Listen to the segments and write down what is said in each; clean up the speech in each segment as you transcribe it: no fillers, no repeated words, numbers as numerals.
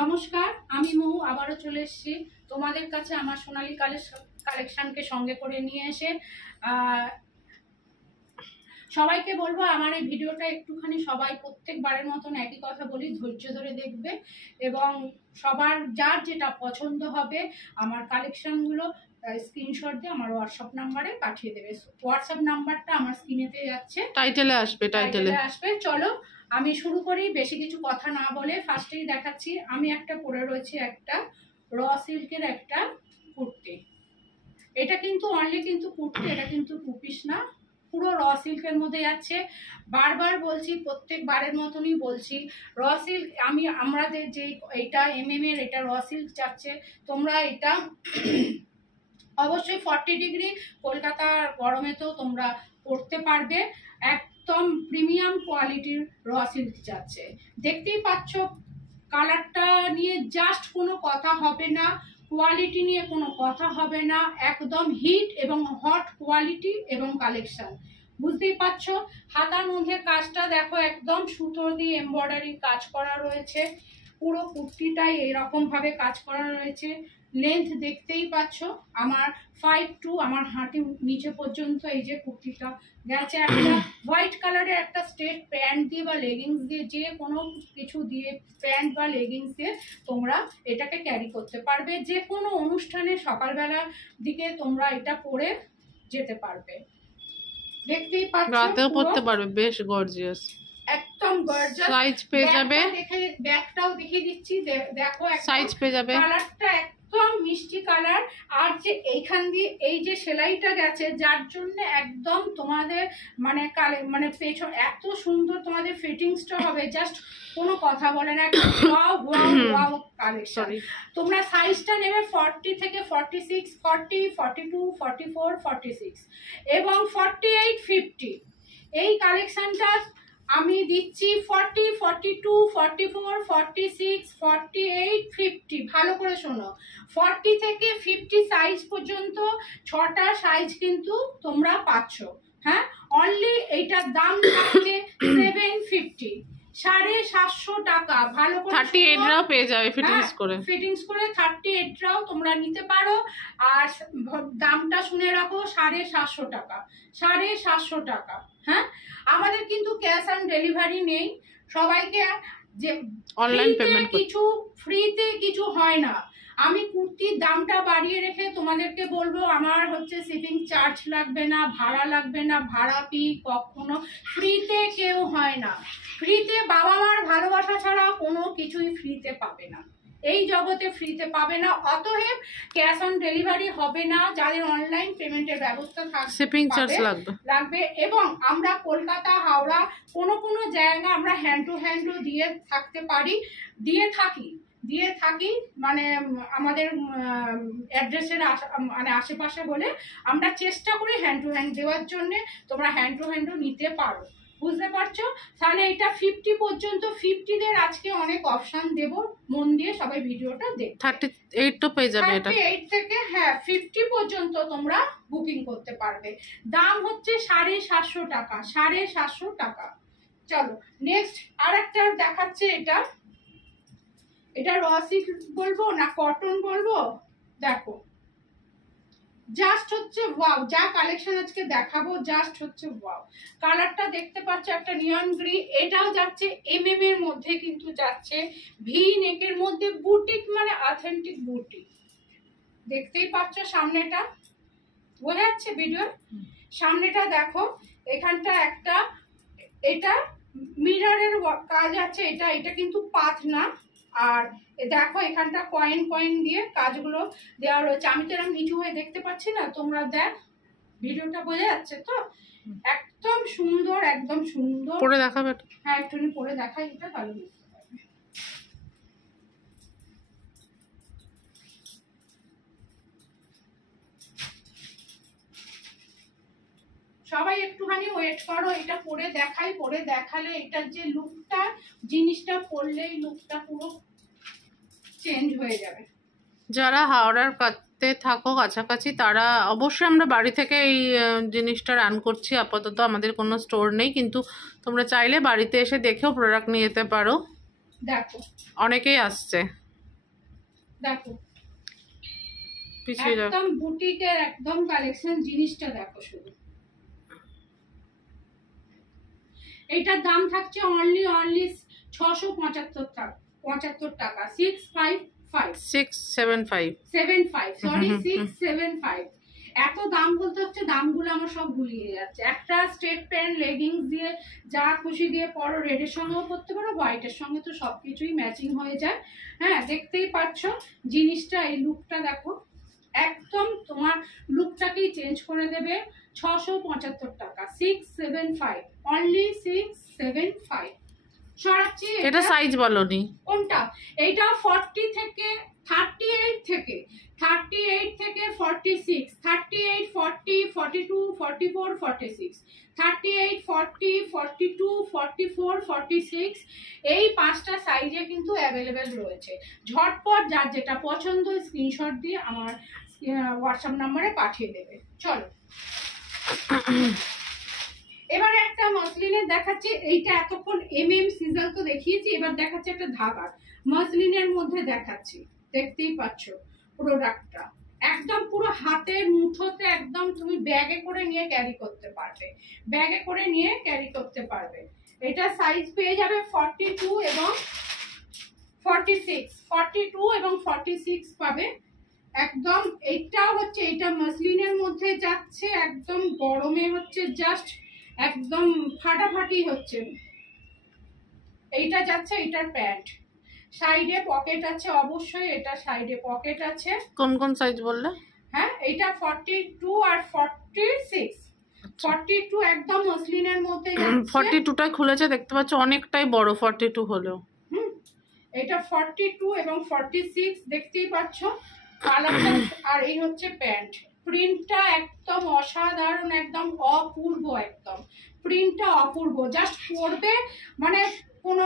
নমস্কার, আমি মহু আবারও চলে এসেছি তোমাদের কাছে আমার সোনালী কালেকশনকে সঙ্গে করে নিয়ে এসে। সবাইকে বলবো আমার এই ভিডিওটা একটুখানি সবাই প্রত্যেকবারের মতন একই কথা বলি, ধৈর্য ধরে দেখবে এবং সবার যার যেটা পছন্দ হবে আমার কালেকশনগুলো স্ক্রিনশট দিয়ে আমার হোয়াটসঅ্যাপ নাম্বারে পাঠিয়ে দেবে। হোয়াটসঅ্যাপ নাম্বারটা আমার স্ক্রিনেতে যাচ্ছে, টাইটেলে আসবে। চলো আমি শুরু করি, বেশি কিছু কথা না বলে ফার্স্টেই দেখাচ্ছি। আমি একটা পরে রয়েছি একটা র সিল্কের একটা কুর্তি। এটা কিন্তু অনলি কিন্তু কুর্তি, এটা কিন্তু টু পিস না, পুরো র সিল্কের মধ্যে যাচ্ছে। বারবার বলছি, প্রত্যেকবারের মতনই বলছি, র সিল্ক আমাদের যে এটা এর এটা র সিল্ক যাচ্ছে। তোমরা এটা অবশ্যই 40 ডিগ্রি কলকাতার গরমে তো তোমরা পরতে পারবে। একদম প্রিমিয়াম কোয়ালিটির র সিল্ক যাচ্ছে। দেখতেই পাচ্ছ কালারটা নিয়ে জাস্ট কোনো কথা হবে না, কোয়ালিটি নিয়ে কোনো কথা হবে না, একদম হিট এবং হট কোয়ালিটি এবং কালেকশন। বুঝতেই পারছো হাতার মধ্যে কাজটা দেখো, একদম সুতো দিয়ে এমব্রয়ডারি কাজ করা রয়েছে। পুরো কুর্তিটাই এরকম ভাবে কাজ করা রয়েছে। লেন্থ দেখতেই পাচ্ছ আমার 5'2", আমার হাঁটি নিচে পর্যন্ত এই যে কুর্তিটা গেছে। একটা হোয়াইট কালারের একটা স্ট্রেট প্যান্ট দিয়ে বা লেগিংস দিয়ে, যে কোনো কিছু দিয়ে প্যান্ট বা লেগিংস দিয়ে তোমরা এটাকে ক্যারি করতে পারবে। যে কোনো অনুষ্ঠানে সকালবেলার দিকে তোমরা এটা পরে যেতে পারবে। দেখতেই পাচ্ছ রাতেও পরতে পারবে, বেশ গর্জিয়াস, একদম গর্জিয়াস। সাইজ পেয়ে যাবে, দেখে ব্যাগটাও দেখিয়ে দিচ্ছি, দেখো সাইজ পেয়ে যাবে। কালারটা একদম মিষ্টি কালার, আর যে এইখান দিয়ে এই যে সেলাইটা গেছে যার জন্য একদম তোমাদের মানে পেছন এত সুন্দর তোমাদের ফিটিংসটা হবে, জাস্ট কোনো কথা বলে না। Wow wow wow collection. তোমরা সাইজটা নেবে 40 থেকে 46, 40, 42, 44, 46 এবং 48, 50। এই কালেকশনটা আমি দিচ্ছি 40, 42, 44, 46, 48, 50। ভালো করে শোনো, 40 থেকে 50 সাইজ পর্যন্ত 6টা সাইজ কিন্তু তোমরা পাচ্ছ। হ্যাঁ, অনলি এইটার দাম থাকছে 750, 750 টাকা। ভালো করে 38টাও পেয়ে যাবে ফিটিংস করে 38টাও তোমরা নিতে পারো। আর দামটা শুনে রাখো, 750 টাকা, 750 টাকা। হ্যাঁ, আমাদের কিন্তু ক্যাশ অন ডেলিভারি নেই। সবাইকে যে অনলাইন পেমেন্ট, কিছু ফ্রিতে কিছু হয় না। আমি কুর্তির দামটা বাড়িয়ে রেখে তোমাদেরকে বলবো, আমার হচ্ছে শিপিং চার্জ লাগবে না, ভাড়া লাগবে না, ভাড়া পি কখনো ফ্রিতে কেউ হয় না। ফ্রিতে বাবা মার ভালোবাসা ছাড়া কোনো কিছুই ফ্রিতে পাবে না, এই জগতে ফ্রিতে পাবে না। অতএব ক্যাশ অন ডেলিভারি হবে না। যাদের অনলাইন পেমেন্টের ব্যবস্থা থাকবে, শিপিং চার্জ লাগবে। এবং আমরা কলকাতা, হাওড়া কোনো জায়গা আমরা হ্যান্ড টু হ্যান্ডও দিয়ে থাকতে পারি, দিয়ে থাকি মানে আমাদের অ্যাড্রেসের মানে আশেপাশে হলে আমরা চেষ্টা করি হ্যান্ড টু হ্যান্ড দেওয়ার জন্যে। তোমরা হ্যান্ড টু হ্যান্ডও নিতে পারো, বুঝতে পারছো? তাহলে এটা 50 পর্যন্ত, 50দের আজকে অনেক অপশন দেব, মন দিয়ে সবাই ভিডিওটা দেখ। 38 তো পেয়ে যাবে, এটা 38 থেকে হ্যাঁ 50 পর্যন্ত তোমরা বুকিং করতে পারবে। দাম হচ্ছে 750 টাকা, 750 টাকা। চলো নেক্সট আর একটা দেখাচ্ছে। এটা র সিল্ক বলবো না কটন বলবো, দেখো জাস্ট হচ্ছে ওয়াও। যা কালেকশন আজকে দেখাবো জাস্ট হচ্ছে ওয়াও। কালারটা দেখতে পাচ্ছ একটা নিয়ন গ্রিন, এটাও যাচ্ছে এর মধ্যে কিন্তু যাচ্ছে ভি নেকের মধ্যে, বুটিক মানে অথেন্টিক বুটিক। দেখতেই পাচ্ছ সামনেটা, বোঝা যাচ্ছে ভিডিও? সামনেটা দেখো, এখানটা একটা এটা মিররের কাজ আছে, এটা কিন্তু পাত না। আর দেখো এখানটা কয়েন দিয়ে কাজগুলো দেওয়া রয়েছে। আমি তো এরকম নিচু হয়ে দেখতে পাচ্ছি না, তোমরা দেখ ভিডিওটা, বোঝা যাচ্ছে তো? একদম সুন্দর, একদম সুন্দর। পরে দেখাবে? হ্যাঁ, একটুখানি পরে দেখাই, এটা ভালো বুঝতে পারবে। সবাই একটুখানি ওয়েট করো, এটা পরে দেখাই। পরে দেখালে এটার যে লুকটা, জিনিসটা পরলেই লুকটা পুরো চেঞ্জ হয়ে যাবে। যারা হাওড়ার কাছে থাকো কাছাকাছি, তারা অবশ্যই, আমরা বাড়ি থেকে এই জিনিসটা রান করছি আপাতত, আমাদের কোনো স্টোর নেই, কিন্তু তোমরা চাইলে বাড়িতে এসে দেখেও প্রোডাক্ট নিয়ে যেতে পারো। দেখো অনেকেই আসছে। দেখো একদম বুটিকের একদম কালেকশন, জিনিসটা দেখো শুধু। এটার দাম থাকছে অনলি 675 টাকা। 675 সরি 675। এত দাম বলতে হচ্ছে, দামগুলো আমার সব ভুলিয়ে যাচ্ছে। একটা স্ট্রেট প্যান্ট লেগিংস দিয়ে যা খুশি দিয়ে পরো, রেডের সঙ্গেও পরতে পারো, হোয়াইটের সঙ্গে তো সবকিছুই ম্যাচিং হয়ে যায়। হ্যাঁ, দেখতেই পাচ্ছ জিনিসটা, এই লুকটা দেখো, একদম তোমার লুকটাকেই চেঞ্জ করে দেবে। 675 টাকা, 675, অনলি 675। সরাচ্ছি। এটা সাইজ বলনি কোনটা? এইটা 40 থেকে 38 থেকে 46, 38, 40, 42, 44, 46, 38, 40, 42, 44, 46, এই 5টা সাইজে কিন্তু অ্যাভেলেবেল রয়েছে। ঝটপট যার যেটা পছন্দ স্ক্রিনশট দিয়ে আমার হোয়াটসঅ্যাপ নাম্বারে পাঠিয়ে দেবে। চলো এবারে একটা মসলিনের দেখাচ্ছি। এইটা এতক্ষণ সিজাল তো দেখিয়েছি, এবার দেখাচ্ছি একটা ধাগার মসলিনের মধ্যে দেখাচ্ছি। দেখতেই পাচ্ছ প্রোডাক্টটা একদম পুরো হাতের মুঠোতে, একদম তুমি ব্যাগে করে নিয়ে ক্যারি করতে পারবে। এটা সাইজ পেয়ে যাবে 42 এবং 46 পাবে একদম। এইটাও হচ্ছে, এইটা মসলিনের মধ্যে যাচ্ছে, একদম গরমে হচ্ছে জাস্ট একদম ফাটাফাটি হচ্ছে। এইটা যাচ্ছে, এইটার প্যান্ট, সাইডে পকেট আছে অবশ্যই, এটা সাইডে পকেট আছে। কোন কোন সাইজ বললে? হ্যাঁ, এইটা 42 আর 46। 42 একদম মসলিনের মধ্যে যাচ্ছে। 42টা খুলেছে, দেখতে পাচ্ছ অনেকটাই বড় 42 হলো। এটা 42 এবং 46 দেখতেই পাচ্ছ কালারটা। আর এই হচ্ছে প্যান্ট। প্রিন্টটা একদম অসাধারণ, একদম অপূর্ব, একদম প্রিন্টটা অপূর্ব। জাস্ট পরবে মানে কোনো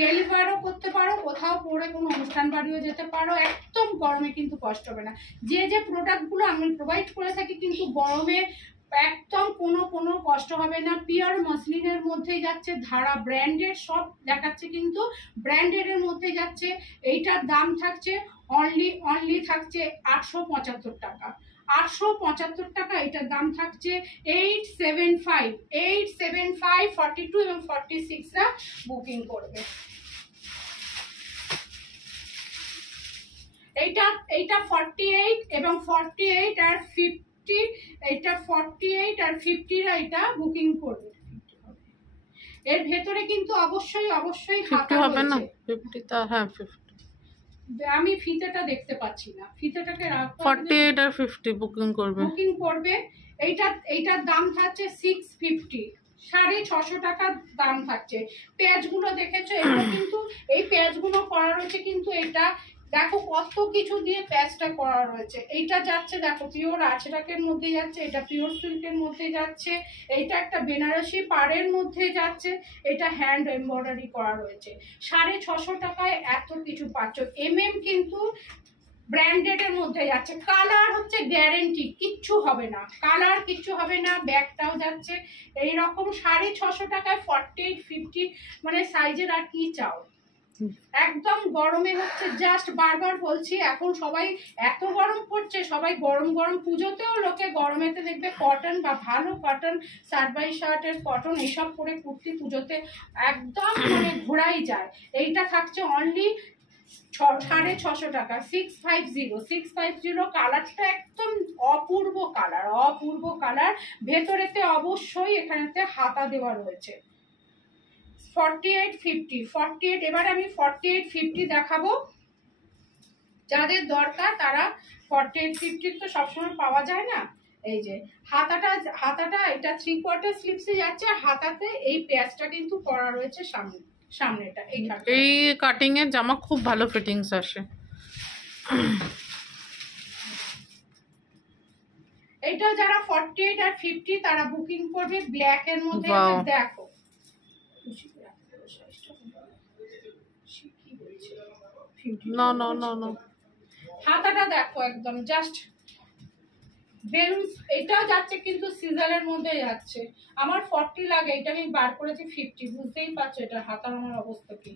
ডেলিভারও করতে পারো, কোথাও পরে কোনো অনুষ্ঠান বাড়িও যেতে পারো, একদম গরমে কিন্তু কষ্ট হবে না। যে প্রোডাক্টগুলো আমি প্রোভাইড করে থাকি কিন্তু গরমে একদম কোনো কষ্ট হবে না। পিওর মসলিনের মধ্যেই যাচ্ছে, ধারা ব্র্যান্ডেড সব দেখাচ্ছে কিন্তু ব্র্যান্ডেডের মধ্যে যাচ্ছে। এইটার দাম থাকছে অনলি থাকছে 875 টাকা। 875 টাকা এটার দাম থাকছে। 875 42 এবং 46রা বুকিং করবে। এইটা 48 এবং 48 আর 50, এটা 48 আর 50রা এটা বুকিং করবে। এর ভেতরে কিন্তু অবশ্যই হাতা হবে না, 50 টা। হ্যাঁ 50, আমি ফিতেটা দেখতে পাচ্ছি না, ফিতেটাকে রাখবো। 48 আর 50 বুকিং করবে। এইটার দাম থাকছে 650, 650 টাকা দাম থাকছে। পেঁয়াজগুলো দেখেছো, এটা কিন্তু এই পেঁয়াজগুলো করা রয়েছে কিন্তু এটা দেখো কত কিছু দিয়ে প্যাচটা করা রয়েছে। এইটা যাচ্ছে দেখো পিওর আঁচড়াকের মধ্যে যাচ্ছে, এটা পিওর সিল্কের মধ্যে যাচ্ছে, এইটা একটা বেনারসি পাড়ের মধ্যে যাচ্ছে, এটা হ্যান্ড এমব্রয়ডারি করা রয়েছে। 650 টাকায় এত কিছু পাচ্ছ। কিন্তু ব্র্যান্ডেডের মধ্যে যাচ্ছে। কালার হচ্ছে গ্যারেন্টি, কিচ্ছু হবে না। ব্যাগটাও যাচ্ছে এইরকম 650 টাকায় 48 50 মানে সাইজের। আর কি চাও? একদম গরমে হচ্ছে জাস্ট বারবার বলছি, এখন সবাই এত গরম পড়ছে, সবাই গরম পুজোতেও লোকে গরমেতে দেখবে কটন বা ভালো কটন শার্ট বাই শার্টের কটন এইসব পরে কুর্তি পুজোতে একদম মানে ঘোরাই যায়। এইটা থাকছে অনলি 650 টাকা। 650 কালারটা একদম অপূর্ব কালার। ভেতরেতে অবশ্যই এখানেতে হাতা দেওয়া রয়েছে। 48 এবার আমি 48-50 দেখাবো। যাদের দরকার তারা 48-50 তো সবসময় পাওয়া যায় না। এই যে হাতাটা এটা 3/4 স্লিভসে যাচ্ছে। হাতাতে এই প্যাচটা কিন্তু করা রয়েছে সামনেটা। এই কাটিং এর জামা খুব ভালো ফিটিংস আসে। এটা যারা 48 আর 50 তারা বুকিং করবে। ব্ল্যাক এর মধ্যে দেখো, না হাতাটা দেখো একদম জাস্ট বেলুন। এটাও যাচ্ছে কিন্তু সিজারের মধ্যে যাচ্ছে। আমার 40 লাগে, এটা আমি বার করেছি 50। বুঝতেই পারছো এটা হাতার আমার অবস্থা কি।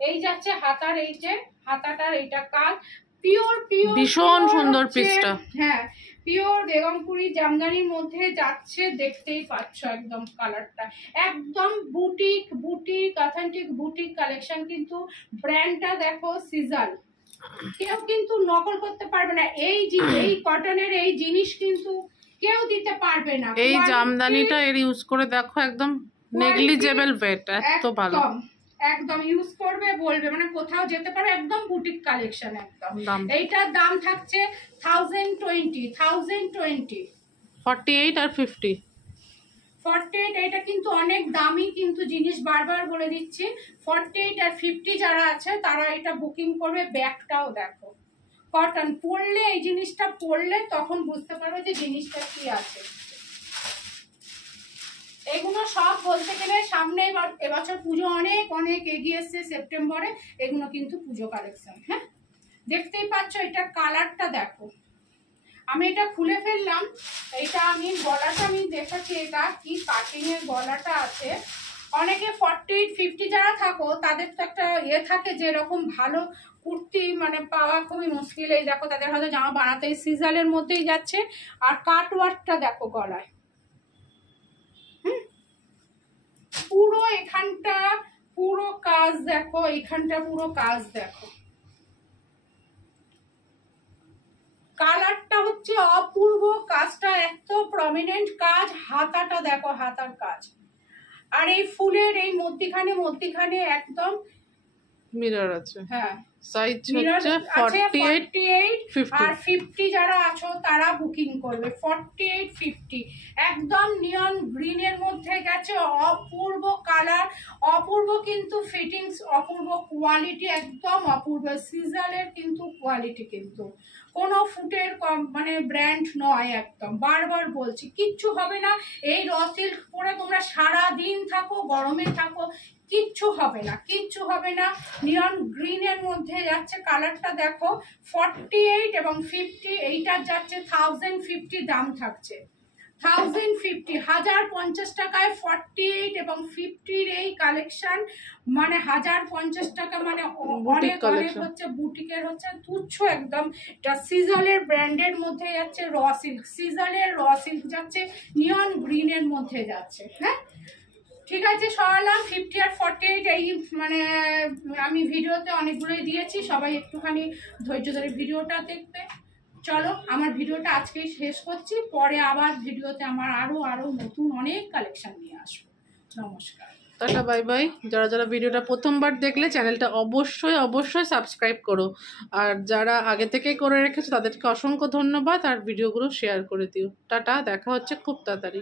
এই যাচ্ছে হাতার, এই যে হাতাটার এইটা কাজ পিওর পিওর ভীষণ সুন্দর পিসটা। হ্যাঁ, পিওর বেগমপুরি জামদানির মধ্যে যাচ্ছে, দেখতেই পাচ্ছ একদম কালারটা একদম boutique boutique authentic boutique collection. কিন্তু ব্র্যান্ডটা দেখো সিজাল, কেউ কিন্তু নকল করতে পারবে না। এই কটনের এই জিনিস কিন্তু কেউ দিতে পারবে না। এই জামদানিটা এর ইউজ করে দেখো, একদম নেগলিজেবল ওয়েট, এত ভালো। একদম ইউজ করবে বলবে, মানে কোথাও যেতে পারো, একদম বুটিক কালেকশন একদম। দাম এইটার দাম থাকছে 1020 48 আর 50। 48 এটা কিন্তু অনেক দামি কিন্তু জিনিস, বারবার বলে দিচ্ছি। 48 আর 50 যারা আছে তারা এটা বুকিং করবে। ব্যাগটাও দেখো কটন, পরলে এই জিনিসটা পরলে তখন বুঝতে পারবে যে জিনিসটা কি আছে। এগুলো সব বলতে গেলে সামনে এবছর পুজো অনেক অনেক এগিয়ে এসছে সেপ্টেম্বরে, এগুলো কিন্তু পুজো কালেকশন। হ্যাঁ, দেখতেই পাচ্ছ এটা কালারটা দেখো। আমি এটা খুলে ফেললাম, এটা আমি গলাটা আমি দেখাচ্ছি, এটা কি কাটিং এর গলাটা আছে। অনেকে 48 50 যারা থাকো তাদের তো একটা থাকে যে এরকম ভালো কুর্তি মানে পাওয়া খুবই মুশকিল। এই দেখো তাদের হয়তো জামা বানাতে সিজালের মধ্যেই যাচ্ছে। আর কাট ওয়ার্কটা দেখো গলায়, পুরো এখানটা পুরো কাজ দেখো, এখানটা পুরো কাজ দেখো। কালারটা হচ্ছে অপূর্ব, কাজটা এত প্রমিনেন্ট কাজ। হাতাটা দেখো, হাতার কাজ। আর এই ফুলের এই মধ্যিখানে একদম মিরর আছে। হ্যাঁ, সাইজ হচ্ছে 48 আর 50 যারা আছো তারা বুকিং করবে। 48 50 একদম নিয়ন গ্রিনের মধ্যে গেছে, অপূর্ব কালার, অপূর্ব কিন্তু ফিটিংস, অপূর্ব কোয়ালিটি, একদম অপূর্ব সিজালের কিন্তু কোয়ালিটি, কিন্তু কোনো ফুটের কম মানে ব্র্যান্ড নয় একদম। বারবার বলছি কিচ্ছু হবে না। এই র সিল্ক পরে তোমরা সারা দিন থাকো, গরমে থাকো, কিচ্ছু হবে না, কিচ্ছু হবে না। নিয়ন গ্রিনের মধ্যে যাচ্ছে, কালারটা দেখো। 48 এবং 50 এইটার যাচ্ছে 1050 দাম থাকছে। 1050 1050 টাকায় 48 এবং 50 এই কালেকশন, মানে 1050 টাকা, মানে অনেক অনেক হচ্ছে বুটিকের হচ্ছে তুচ্ছ একদম। এটা সিজালের ব্র্যান্ডের মধ্যে যাচ্ছে, র সিল্ক, সিজালের র সিল্ক যাচ্ছে, নিয়ন গ্রিনের মধ্যে যাচ্ছে। হ্যাঁ, ঠিক আছে, সরালাম 50 আর 48 এই মানে আমি ভিডিওতে অনেকগুলোই দিয়েছি, সবাই একটুখানি ধৈর্য ধরে ভিডিওটা দেখবে। চলো আমার ভিডিওটা আজকেই শেষ করছি, পরে আবার ভিডিওতে আমার আরো নতুন অনেক কালেকশন নিয়ে আসবো। নমস্কার, টাটা, বাই বাই। যারা যারা ভিডিওটা প্রথমবার দেখলে চ্যানেলটা অবশ্যই সাবস্ক্রাইব করো, আর যারা আগে থেকেই করে রেখেছো তাদেরকে অসংখ্য ধন্যবাদ, আর ভিডিওগুলো শেয়ার করে দিও। টাটা, দেখা হচ্ছে খুব তাড়াতাড়ি।